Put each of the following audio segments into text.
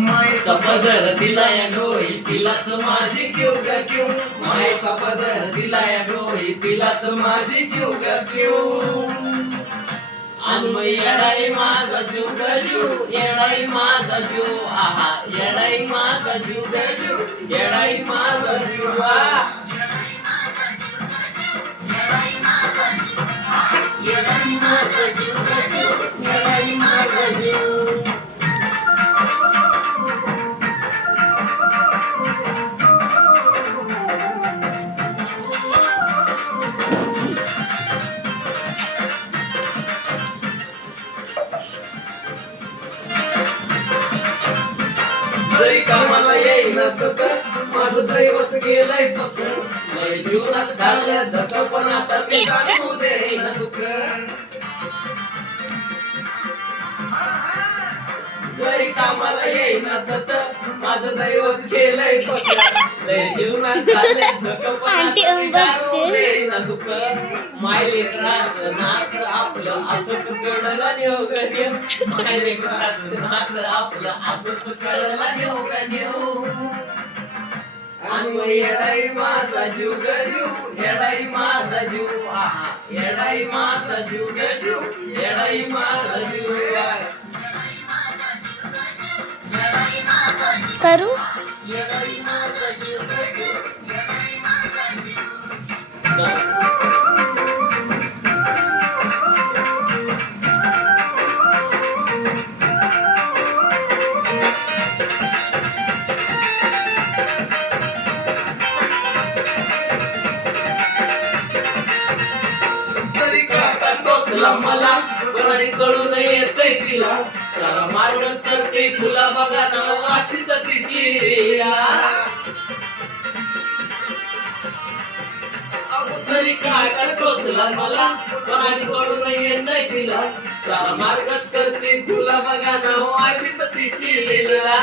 मायेचा पदर दिलाय डोळी तिलाच माझी क्यू ग क्यू मायेचा पदर दिलाय डोळी तिलाच माझी क्यू ग क्यू अन्वय येडाई माझा जीव ग जीव येडाई माझा जीव आहा येडाई माझा जीव ग जीव येडाई माझा जीव येडाई माझा जीव ग जीव येडाई माझा जीव जरी कामाला येई नसत माझं दैवत गेलंय पक्क लय जीवनात घाललं धक पण आता ते जाणू देईना दुःख जरी कामाला येई नसत माझं दैवत गेलंय पक्क लय जीवनात घाललं धक पण आता ते जाणू देईना दुःख मायलेकराचं नाक आपलं असंच कडला योग देव मायलेकराचं नाक आपलं असंच कडला योग देव अन्वय येडाई माझा जीव ग जीव येडाई माझा जीव आहा येडाई माझा जीव ग जीव येडाई माझा जीव करू येडाई माझा जीव ग जीव येडाई माझा जीव मला कोणारी कळून येतय तिला सारा मार्ग करते तुला बघा ना अशीच तिची लीला जरी काय टोचला मला कोणारी कळून येतय तिला सारा मार्गच करते तुला बघा ना अशीच तिची लीला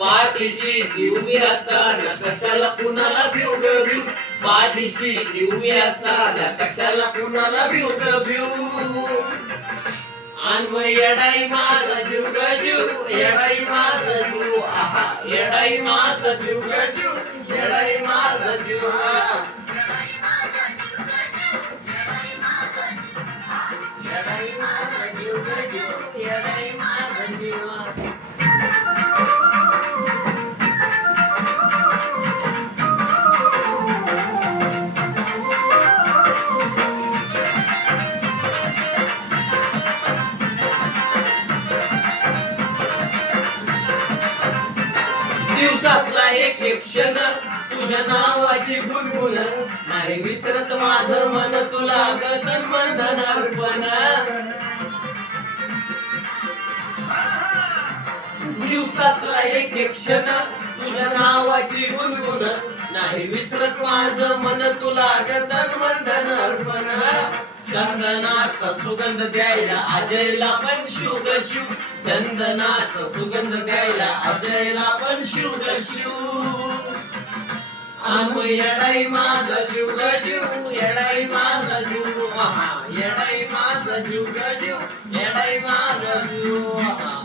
पाठीशी ती उभी असताना कशाला कुणाला भिऊ ग भिऊ पाठीशी ती उभी असताना कशाला कुणाला भिऊ ग भिऊ अन्वय येडाई माझा जीव ग जीव येडाई माझा जीव आहा येडाई माझा जीव ग जीव येडाई माझा जीव येडाई माझा जीव ग जीव येडाई माझा जीव दिवसातला एक एक क्षण तुझ्या नावाची गुणगुण नाही विसरत माझं मन तुला ग जन्मधन अर्पण दिवसातला एक एक क्षण तुझ्या नावाची गुणगुण नाही विसरत माझं मन तुला ग जन्मधन अर्पण चंदनाचा सुगंध द्यायला अजयला पण शिव ग शिव चंदनाचा सुगंध द्यायला अजयला पण शिव ग शिव अन्वय येडाई माझा जीव ग जीव येडाई माझा जीव आहा येडाई माझा जीव ग जीव येडाई माझा जीव आहा